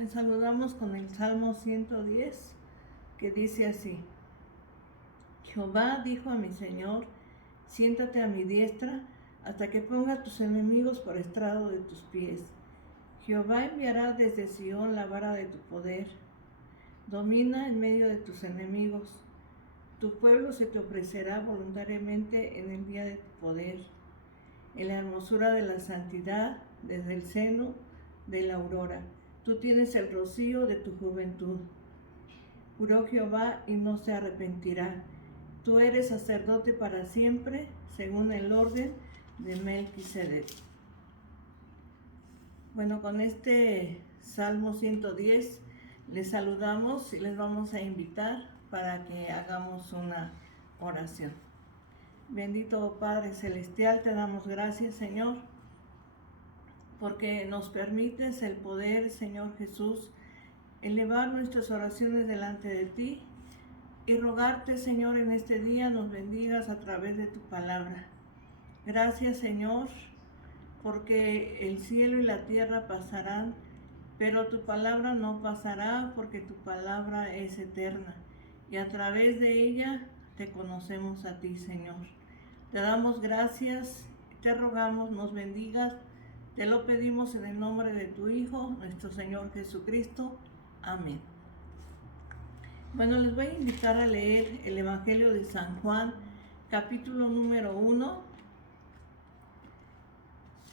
Les saludamos con el Salmo 110, que dice así: Jehová dijo a mi Señor, siéntate a mi diestra, hasta que ponga a tus enemigos por estrado de tus pies. Jehová enviará desde Sión la vara de tu poder. Domina en medio de tus enemigos. Tu pueblo se te ofrecerá voluntariamente en el día de tu poder, en la hermosura de la santidad, desde el seno de la aurora. Tú tienes el rocío de tu juventud. Juró Jehová y no se arrepentirá. Tú eres sacerdote para siempre, según el orden de Melquisedec. Bueno, con este Salmo 110 les saludamos y les vamos a invitar para que hagamos una oración. Bendito Padre Celestial, te damos gracias, Señor, porque nos permites el poder, Señor Jesús, elevar nuestras oraciones delante de ti y rogarte, Señor, en este día nos bendigas a través de tu palabra. Gracias, Señor, porque el cielo y la tierra pasarán, pero tu palabra no pasará, porque tu palabra es eterna y a través de ella te conocemos a ti, Señor. Te damos gracias, te rogamos, nos bendigas, te lo pedimos en el nombre de tu Hijo, nuestro Señor Jesucristo. Amén. Bueno, les voy a invitar a leer el Evangelio de San Juan, capítulo número 1,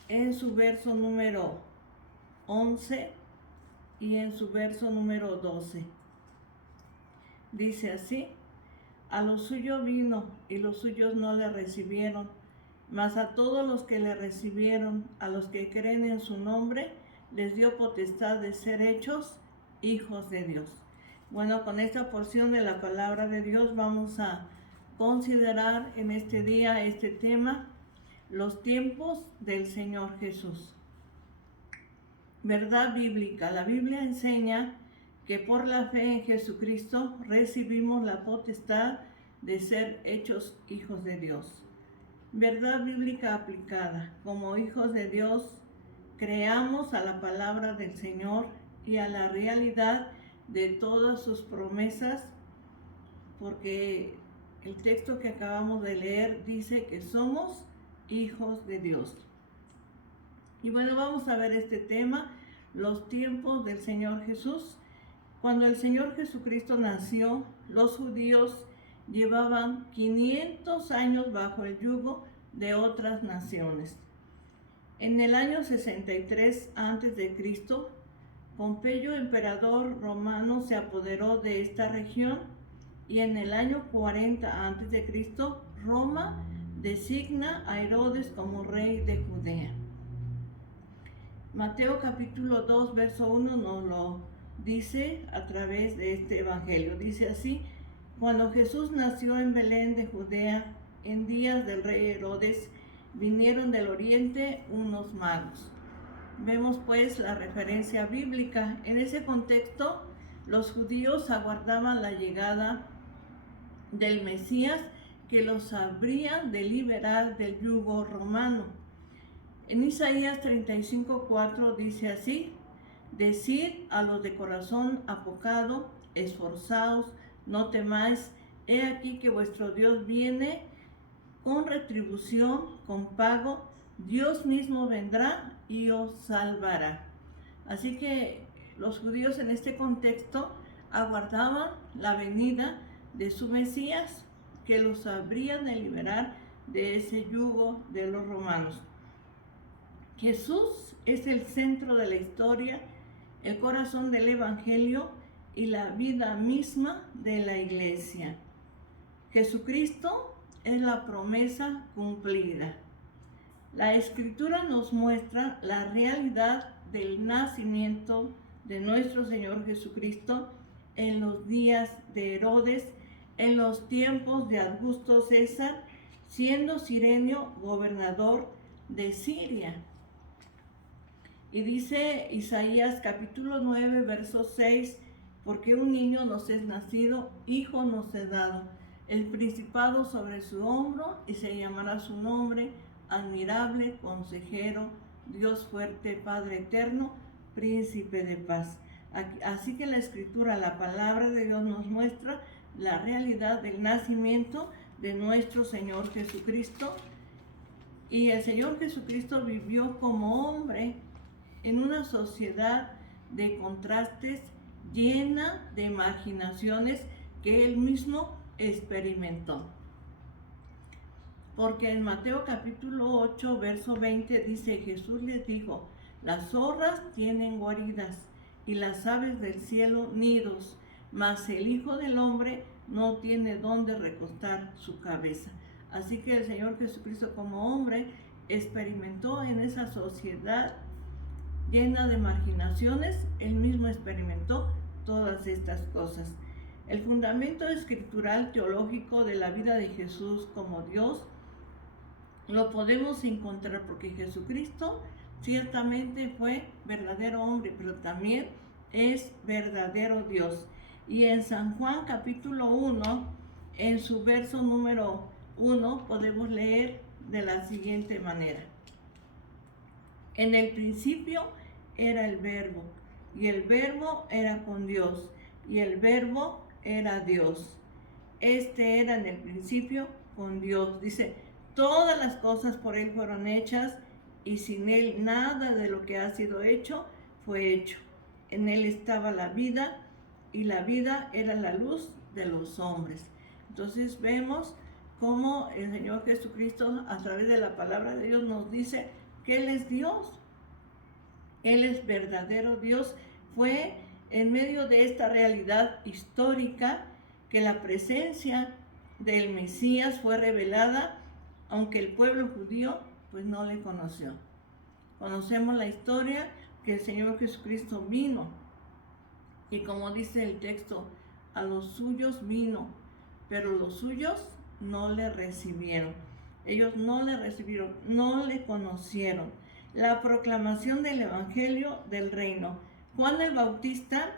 en su verso número 11 y en su verso número 12. Dice así: a lo suyo vino y los suyos no le recibieron, mas a todos los que le recibieron, a los que creen en su nombre, les dio potestad de ser hechos hijos de Dios. Bueno, con esta porción de la palabra de Dios vamos a considerar en este día este tema: los tiempos del Señor Jesús. Verdad bíblica. La Biblia enseña que por la fe en Jesucristo recibimos la potestad de ser hechos hijos de Dios. Verdad bíblica aplicada. Como hijos de Dios, creamos a la palabra del Señor y a la realidad de todas sus promesas, porque el texto que acabamos de leer dice que somos hijos de Dios. Y bueno, vamos a ver este tema, los tiempos del Señor Jesús. Cuando el Señor Jesucristo nació, los judíos llevaban 500 años bajo el yugo de otras naciones. En el año 63 a.C., Pompeyo, emperador romano, se apoderó de esta región, y en el año 40 a.C., Roma designa a Herodes como rey de Judea. Mateo capítulo 2, verso 1 nos lo dice a través de este evangelio. Dice así: cuando Jesús nació en Belén de Judea, en días del rey Herodes, vinieron del oriente unos magos. Vemos pues la referencia bíblica. En ese contexto, los judíos aguardaban la llegada del Mesías, que los habría de liberar del yugo romano. En Isaías 35:4 dice así: decid a los de corazón apocado, esforzaos, no temáis, he aquí que vuestro Dios viene con retribución, con pago, Dios mismo vendrá y os salvará. Así que los judíos en este contexto aguardaban la venida de su Mesías, que los habrían de liberar de ese yugo de los romanos. Jesús es el centro de la historia, el corazón del evangelio y la vida misma de la iglesia. Jesucristo es la promesa cumplida. La Escritura nos muestra la realidad del nacimiento de nuestro Señor Jesucristo en los días de Herodes, en los tiempos de Augusto César, siendo Cirenio gobernador de Siria. Y dice Isaías capítulo 9, verso 6, porque un niño nos es nacido, hijo nos es dado, el principado sobre su hombro, y se llamará su nombre admirable, consejero, Dios fuerte, Padre eterno, príncipe de paz. Así que la Escritura, la palabra de Dios, nos muestra la realidad del nacimiento de nuestro Señor Jesucristo. Y el Señor Jesucristo vivió como hombre en una sociedad de contrastes llena de imaginaciones que él mismo experimentó. Porque en Mateo capítulo 8, verso 20 dice: Jesús les dijo, las zorras tienen guaridas y las aves del cielo nidos, mas el Hijo del Hombre no tiene dónde recostar su cabeza. Así que el Señor Jesucristo como hombre experimentó en esa sociedad llena de marginaciones, él mismo experimentó todas estas cosas. El fundamento escritural teológico de la vida de Jesús como Dios lo podemos encontrar porque Jesucristo ciertamente fue verdadero hombre, pero también es verdadero Dios. Y en San Juan capítulo 1, en su verso número 1, podemos leer de la siguiente manera: en el principio era el Verbo, y el Verbo era con Dios, y el Verbo era Dios. Este era en el principio con Dios. Dice, todas las cosas por Él fueron hechas, y sin Él nada de lo que ha sido hecho fue hecho. En Él estaba la vida, y la vida era la luz de los hombres. Entonces vemos cómo el Señor Jesucristo, a través de la palabra de Dios, nos dice que Él es Dios. Él es verdadero Dios. Fue en medio de esta realidad histórica que la presencia del Mesías fue revelada, aunque el pueblo judío pues no le conoció. Conocemos la historia que el Señor Jesucristo vino, y como dice el texto, a los suyos vino, pero los suyos no le recibieron. Ellos no le recibieron, no le conocieron. La proclamación del Evangelio del Reino. Juan el Bautista,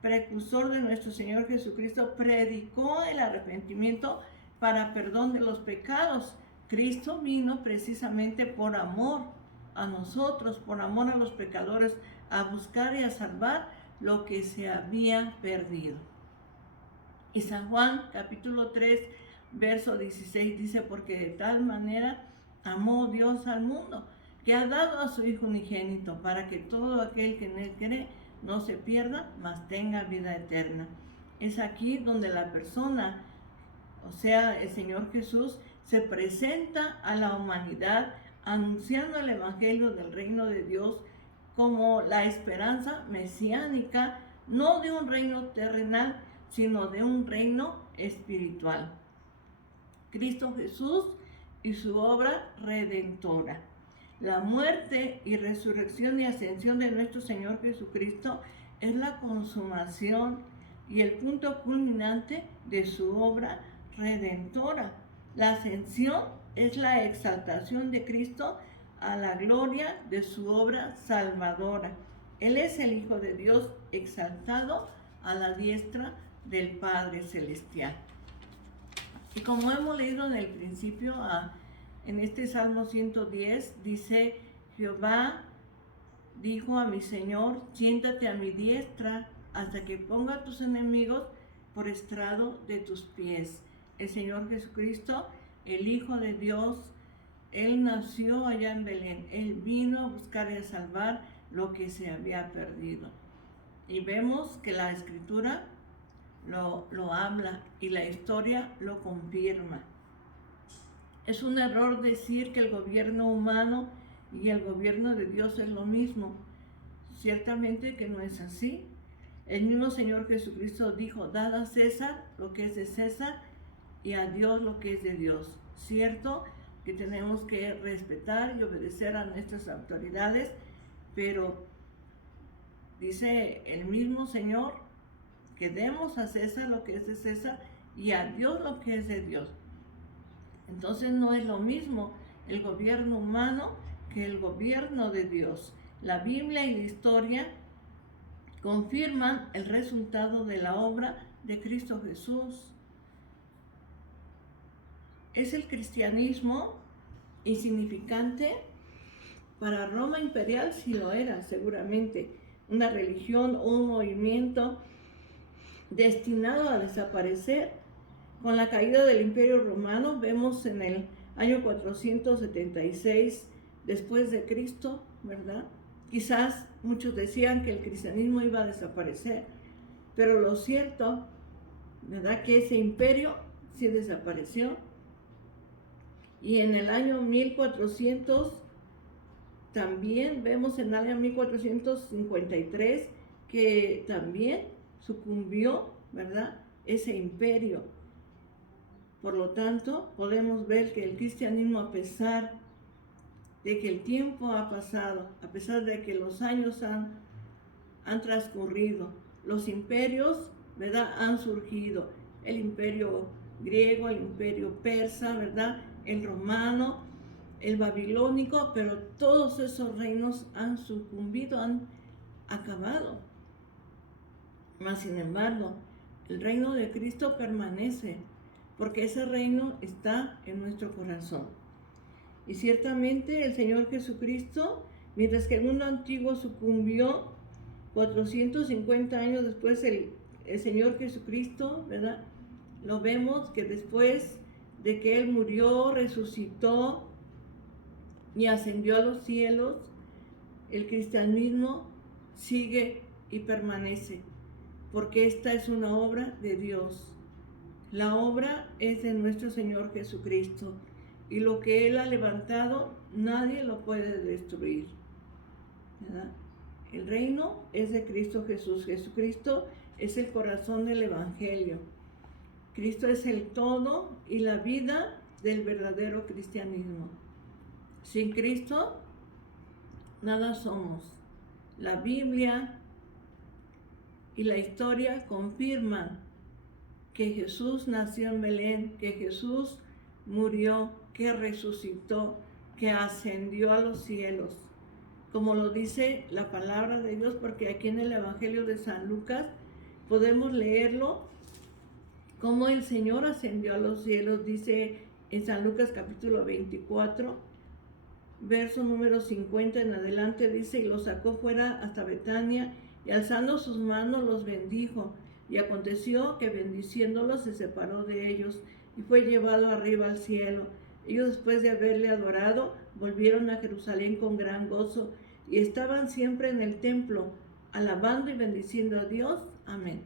precursor de nuestro Señor Jesucristo, predicó el arrepentimiento para perdón de los pecados. Cristo vino precisamente por amor a nosotros, por amor a los pecadores, a buscar y a salvar lo que se había perdido. Y San Juan capítulo 3, verso 16 dice, porque de tal manera amó Dios al mundo, que ha dado a su Hijo unigénito, para que todo aquel que en Él cree no se pierda, mas tenga vida eterna. Es aquí donde la persona, o sea, el Señor Jesús, se presenta a la humanidad anunciando el Evangelio del reino de Dios como la esperanza mesiánica, no de un reino terrenal, sino de un reino espiritual. Cristo Jesús y su obra redentora. La muerte y resurrección y ascensión de nuestro Señor Jesucristo es la consumación y el punto culminante de su obra redentora. La ascensión es la exaltación de Cristo a la gloria de su obra salvadora. Él es el Hijo de Dios exaltado a la diestra del Padre Celestial. Y como hemos leído en el principio, en este Salmo 110, dice, Jehová dijo a mi Señor, siéntate a mi diestra hasta que ponga a tus enemigos por estrado de tus pies. El Señor Jesucristo, el Hijo de Dios, Él nació allá en Belén. Él vino a buscar y a salvar lo que se había perdido. Y vemos que la Escritura lo habla y la historia lo confirma. Es un error decir que el gobierno humano y el gobierno de Dios es lo mismo. Ciertamente que no es así. El mismo Señor Jesucristo dijo, dad a César lo que es de César y a Dios lo que es de Dios. Cierto que tenemos que respetar y obedecer a nuestras autoridades, pero dice el mismo Señor que demos a César lo que es de César y a Dios lo que es de Dios. Entonces no es lo mismo el gobierno humano que el gobierno de Dios. La Biblia y la historia confirman el resultado de la obra de Cristo Jesús. ¿Es el cristianismo insignificante? Para Roma imperial sí lo era, seguramente, una religión o un movimiento destinado a desaparecer. Con la caída del Imperio Romano, vemos en el año 476 después de Cristo, ¿verdad? Quizás muchos decían que el cristianismo iba a desaparecer, pero lo cierto, ¿verdad?, que ese imperio sí desapareció. Y en el año 1400, también vemos en el año 1453 que también sucumbió, ¿verdad?, ese imperio. Por lo tanto, podemos ver que el cristianismo, a pesar de que el tiempo ha pasado, a pesar de que los años han transcurrido, los imperios, ¿verdad?, han surgido. El imperio griego, el imperio persa, ¿verdad?, el romano, el babilónico, pero todos esos reinos han sucumbido, han acabado. Mas, sin embargo, el reino de Cristo permanece, porque ese reino está en nuestro corazón. Y ciertamente el Señor Jesucristo, mientras que el mundo antiguo sucumbió, 450 años después el Señor Jesucristo, ¿verdad?, lo vemos que después de que Él murió, resucitó y ascendió a los cielos, el cristianismo sigue y permanece, porque esta es una obra de Dios. La obra es de nuestro Señor Jesucristo, y lo que Él ha levantado, nadie lo puede destruir, ¿verdad? El reino es de Cristo Jesús. Jesucristo es el corazón del Evangelio. Cristo es el todo y la vida del verdadero cristianismo. Sin Cristo, nada somos. La Biblia y la historia confirman que Jesús nació en Belén, que Jesús murió, que resucitó, que ascendió a los cielos, como lo dice la palabra de Dios, porque aquí en el Evangelio de San Lucas podemos leerlo, cómo el Señor ascendió a los cielos. Dice en San Lucas capítulo 24, verso número 50 en adelante, dice: y los sacó fuera hasta Betania, y alzando sus manos los bendijo. Y aconteció que bendiciéndolos se separó de ellos y fue llevado arriba al cielo. Ellos, después de haberle adorado, volvieron a Jerusalén con gran gozo y estaban siempre en el templo, alabando y bendiciendo a Dios. Amén.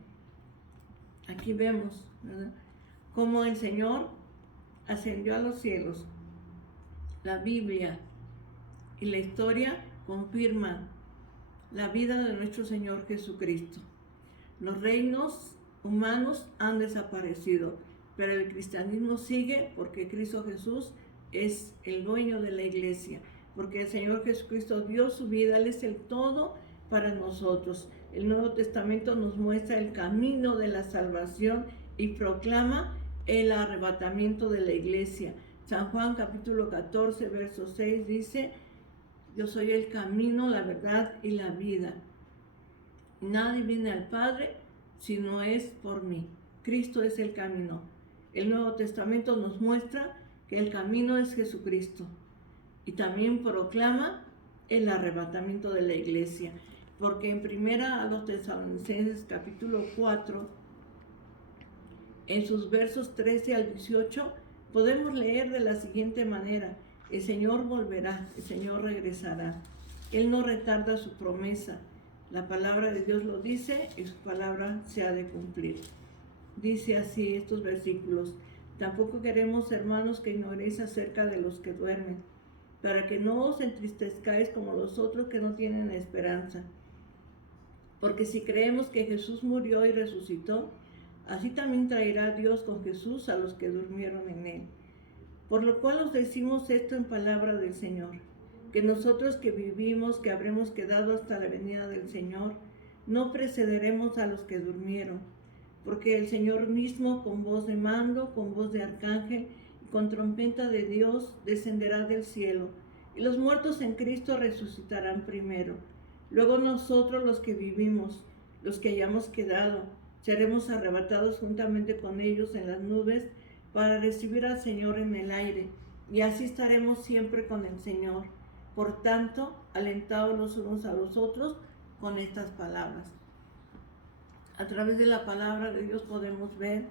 Aquí vemos, ¿verdad?, cómo el Señor ascendió a los cielos. La Biblia y la historia confirman la vida de nuestro Señor Jesucristo. Los reinos humanos han desaparecido, pero el cristianismo sigue, porque Cristo Jesús es el dueño de la iglesia, porque el Señor Jesucristo dio su vida, Él es el todo para nosotros. El Nuevo Testamento nos muestra el camino de la salvación y proclama el arrebatamiento de la iglesia. San Juan capítulo 14, verso 6 dice: yo soy el camino, la verdad y la vida. Nadie viene al Padre si no es por mí. Cristo es el camino. El Nuevo Testamento nos muestra que el camino es Jesucristo, y también proclama el arrebatamiento de la iglesia, porque en primera a los Tesalonicenses capítulo 4, en sus versos 13 al 18, podemos leer de la siguiente manera: el Señor volverá, el Señor regresará. Él no retarda su promesa. La palabra de Dios lo dice y su palabra se ha de cumplir. Dice así estos versículos: tampoco queremos, hermanos, que ignoréis acerca de los que duermen, para que no os entristezcáis como los otros que no tienen esperanza. Porque si creemos que Jesús murió y resucitó, así también traerá Dios con Jesús a los que durmieron en él. Por lo cual os decimos esto en palabra del Señor, que nosotros que vivimos, que habremos quedado hasta la venida del Señor, no precederemos a los que durmieron, porque el Señor mismo, con voz de mando, con voz de arcángel y con trompeta de Dios, descenderá del cielo, y los muertos en Cristo resucitarán primero. Luego nosotros, los que vivimos, los que hayamos quedado, seremos arrebatados juntamente con ellos en las nubes para recibir al Señor en el aire, y así estaremos siempre con el Señor. Por tanto, alentados los unos a los otros con estas palabras. A través de la palabra de Dios podemos ver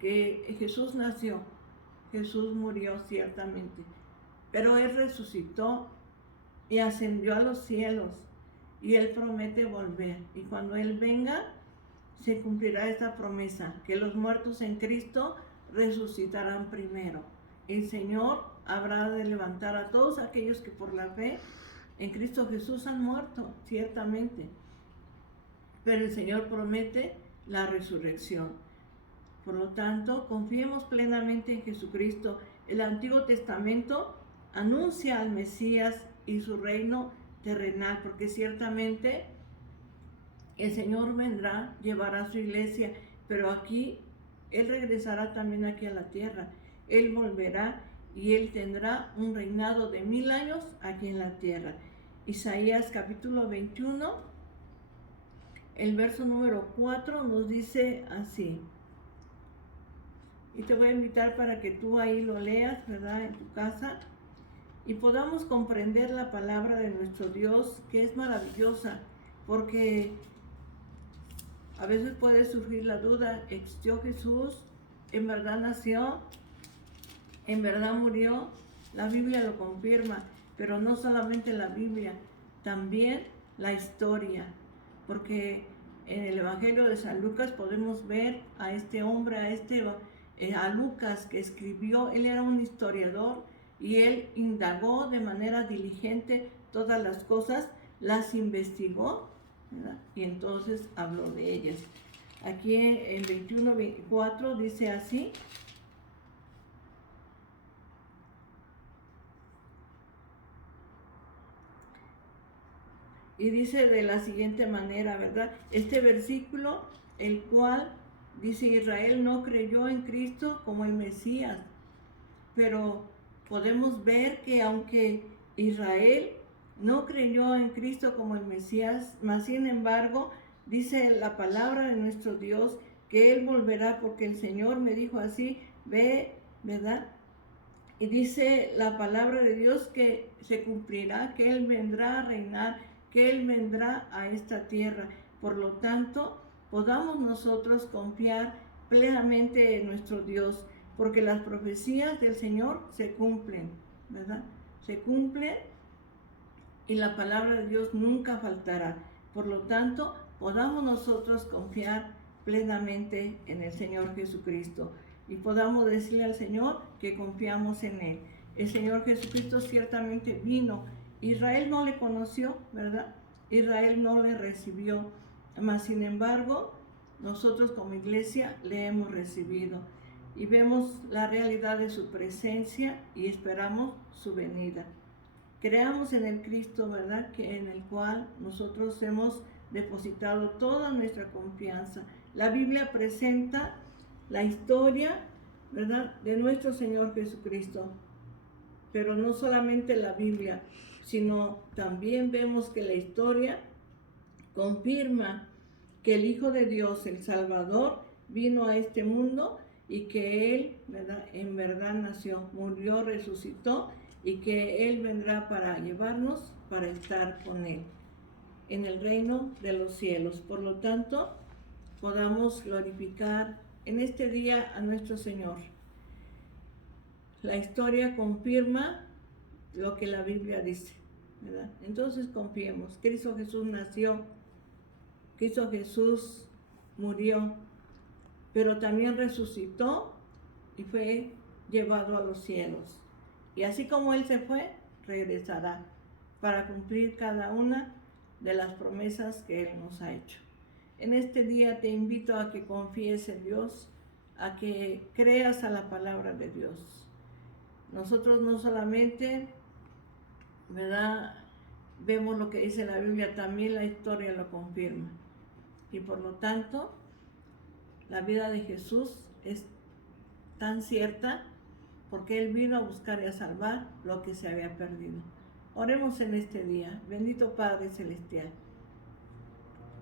que Jesús nació, Jesús murió ciertamente, pero Él resucitó y ascendió a los cielos, y Él promete volver. Y cuando Él venga, se cumplirá esta promesa, que los muertos en Cristo resucitarán primero. El Señor habrá de levantar a todos aquellos que por la fe en Cristo Jesús han muerto, ciertamente. Pero el Señor promete la resurrección. Por lo tanto, confiemos plenamente en Jesucristo. El Antiguo Testamento anuncia al Mesías y su reino terrenal, porque ciertamente el Señor vendrá, llevará a su iglesia, pero aquí Él regresará también aquí a la tierra. Él volverá y Él tendrá un reinado de 1000 años aquí en la tierra. Isaías capítulo 21, el verso número 4 nos dice así. Y te voy a invitar para que tú ahí lo leas, ¿verdad?, en tu casa, y podamos comprender la palabra de nuestro Dios, que es maravillosa, porque a veces puede surgir la duda: ¿existió Jesús? ¿En verdad nació? ¿En verdad murió? La Biblia lo confirma, pero no solamente la Biblia, también la historia, porque en el Evangelio de San Lucas podemos ver a este hombre, a Lucas, que escribió. Él era un historiador y él indagó de manera diligente todas las cosas, las investigó, ¿verdad?, y entonces habló de ellas. Aquí en 21:24 dice así: y dice de la siguiente manera, ¿verdad?, este versículo, el cual dice: Israel no creyó en Cristo como el Mesías. Pero podemos ver que aunque Israel no creyó en Cristo como el Mesías, mas sin embargo, dice la palabra de nuestro Dios que Él volverá, porque el Señor me dijo así, ve, ¿verdad? Y dice la palabra de Dios que se cumplirá, que Él vendrá a reinar, que Él vendrá a esta tierra. Por lo tanto, podamos nosotros confiar plenamente en nuestro Dios, porque las profecías del Señor se cumplen, ¿verdad? Se cumplen y la palabra de Dios nunca faltará. Por lo tanto, podamos nosotros confiar plenamente en el Señor Jesucristo y podamos decirle al Señor que confiamos en Él. El Señor Jesucristo ciertamente vino. Israel no le conoció, ¿verdad? Israel no le recibió, mas sin embargo, nosotros como iglesia le hemos recibido y vemos la realidad de su presencia y esperamos su venida. Creamos en el Cristo, ¿verdad?, que en el cual nosotros hemos depositado toda nuestra confianza. La Biblia presenta la historia, ¿verdad?, de nuestro Señor Jesucristo. Pero no solamente la Biblia, sino también vemos que la historia confirma que el Hijo de Dios, el Salvador, vino a este mundo y que Él, ¿verdad?, en verdad nació, murió, resucitó, y que Él vendrá para llevarnos, para estar con Él en el reino de los cielos. Por lo tanto, podamos glorificar en este día a nuestro Señor. La historia confirma lo que la Biblia dice, ¿verdad? Entonces confiemos. Cristo Jesús nació, Cristo Jesús murió, pero también resucitó y fue llevado a los cielos. Y así como Él se fue, regresará para cumplir cada una de las promesas que Él nos ha hecho. En este día te invito a que confíes en Dios, a que creas a la palabra de Dios. Nosotros no solamente, ¿verdad?, vemos lo que dice la Biblia, también la historia lo confirma. Y por lo tanto, la vida de Jesús es tan cierta porque Él vino a buscar y a salvar lo que se había perdido. Oremos en este día. Bendito Padre Celestial,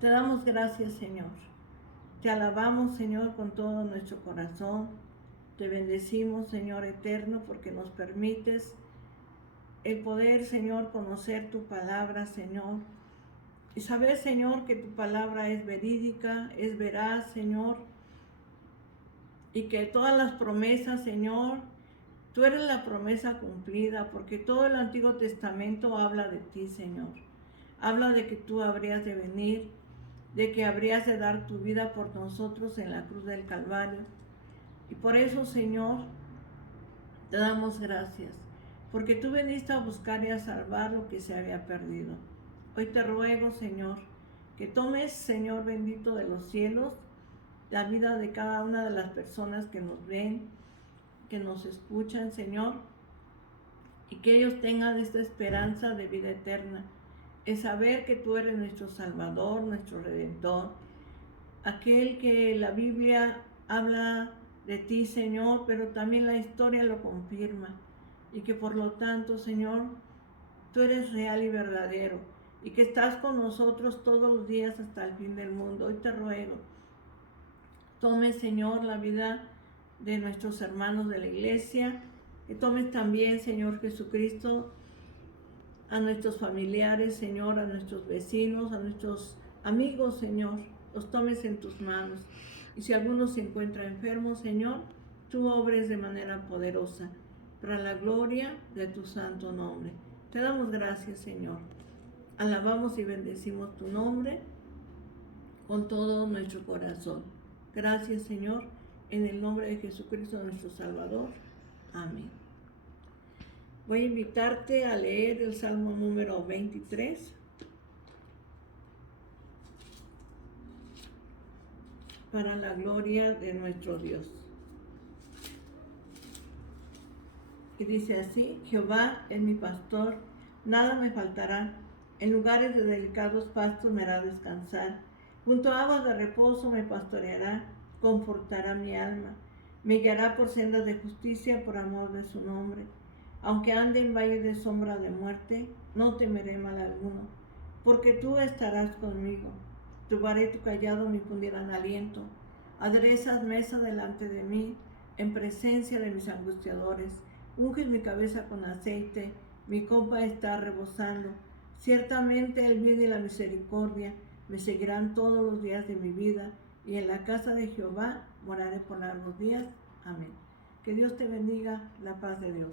te damos gracias, Señor. Te alabamos, Señor, con todo nuestro corazón. Te bendecimos, Señor eterno, porque nos permites el poder, Señor, conocer tu palabra, Señor. Y saber, Señor, que tu palabra es verídica, es veraz, Señor, y que todas las promesas, Señor, tú eres la promesa cumplida, porque todo el Antiguo Testamento habla de ti, Señor. Habla de que tú habrías de venir, de que habrías de dar tu vida por nosotros en la cruz del Calvario. Y por eso, Señor, te damos gracias, porque tú viniste a buscar y a salvar lo que se había perdido. Hoy te ruego, Señor, que tomes, Señor bendito de los cielos, la vida de cada una de las personas que nos ven, que nos escuchan, Señor, y que ellos tengan esta esperanza de vida eterna, es saber que tú eres nuestro Salvador, nuestro Redentor, aquel que la Biblia habla de ti, Señor, pero también la historia lo confirma, y que por lo tanto, Señor, tú eres real y verdadero, y que estás con nosotros todos los días hasta el fin del mundo. Hoy te ruego, tome, Señor, la vida de nuestros hermanos de la iglesia, que tomes también, Señor Jesucristo, a nuestros familiares, Señor, a nuestros vecinos, a nuestros amigos, Señor, los tomes en tus manos. Y si alguno se encuentra enfermo, Señor, tú obres de manera poderosa, para la gloria de tu santo nombre. Te damos gracias, Señor. Alabamos y bendecimos tu nombre con todo nuestro corazón. Gracias, Señor, en el nombre de Jesucristo, nuestro Salvador. Amén. Voy a invitarte a leer el Salmo número 23. Para la gloria de nuestro Dios. Y dice así: Jehová es mi pastor, nada me faltará. En lugares de delicados pastos me hará descansar. Junto a aguas de reposo me pastoreará, confortará mi alma. Me guiará por sendas de justicia por amor de su nombre. Aunque ande en valle de sombra de muerte, no temeré mal alguno, porque tú estarás conmigo. Tu vara y tu callado me infundirán aliento. Aderezas mesa delante de mí, en presencia de mis angustiadores. Unges mi cabeza con aceite, mi copa está rebosando. Ciertamente el bien y la misericordia me seguirán todos los días de mi vida, y en la casa de Jehová moraré por largos días. Amén. Que Dios te bendiga, la paz de Dios.